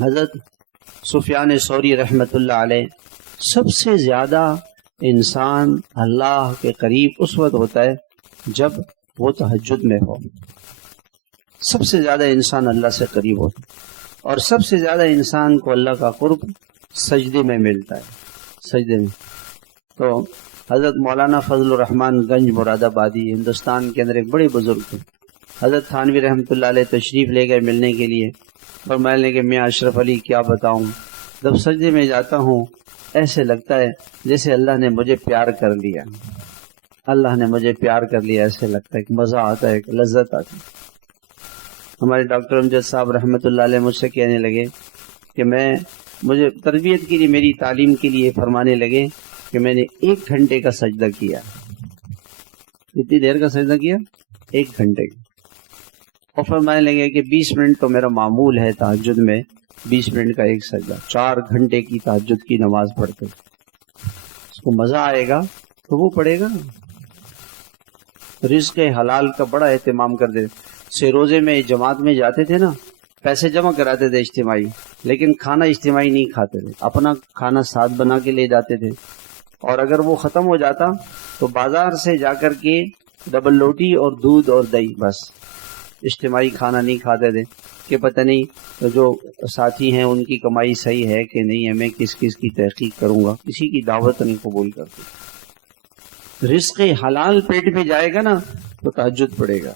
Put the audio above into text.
حضرت سفیان ثوری رحمۃ اللہ علیہ، سب سے زیادہ انسان اللہ کے قریب اس وقت ہوتا ہے جب وہ تہجد میں ہو، سب سے زیادہ انسان اللہ سے قریب ہوتا ہے، اور سب سے زیادہ انسان کو اللہ کا قرب سجدے میں ملتا ہے، سجدے میں۔ تو حضرت مولانا فضل الرحمان گنج مراد آبادی ہندوستان کے اندر ایک بڑے بزرگ تھے، حضرت تھانوی رحمۃ اللہ علیہ تشریف لے گئے ملنے کے لیے، فرمانے لگے میاں اشرف علی کیا بتاؤں، جب سجدے میں جاتا ہوں ایسے لگتا ہے جیسے اللہ نے مجھے پیار کر لیا، اللہ نے مجھے پیار کر لیا، ایسے لگتا ہے کہ مزہ آتا ہے، کہ لذت آتی ہے۔ ہمارے ڈاکٹر امجد صاحب رحمۃ اللہ علیہ مجھ سے کہنے لگے کہ مجھے تربیت کے لیے، میری تعلیم کے لیے فرمانے لگے کہ میں نے 1 گھنٹے کا سجدہ کیا۔ کتنی دیر کا سجدہ کیا؟ 1 گھنٹے کا۔ اور فرمانے لگے کہ 20 منٹ تو میرا معمول ہے تہجد میں، 20 منٹ کا ایک سجدہ، 4 گھنٹے کی تہجد کی نماز پڑھتے، اس کو مزہ آئے گا تو وہ پڑھے گا۔ رزق حلال کا بڑا اہتمام کر دے سے، روزے میں جماعت میں جاتے تھے نا، پیسے جمع کراتے تھے اجتماعی، لیکن کھانا اجتماعی نہیں کھاتے تھے، اپنا کھانا ساتھ بنا کے لے جاتے تھے، اور اگر وہ ختم ہو جاتا تو بازار سے جا کر کے ڈبل روٹی اور دودھ اور دہی، بس اجتماعی کھانا نہیں کھاتے تھے کہ پتہ نہیں جو ساتھی ہیں ان کی کمائی صحیح ہے کہ نہیں ہے، میں کس کس کی تحقیق کروں گا، کسی کی دعوت نہیں قبول کرتے۔ رزق حلال پیٹ میں جائے گا نا تو تہجد پڑے گا۔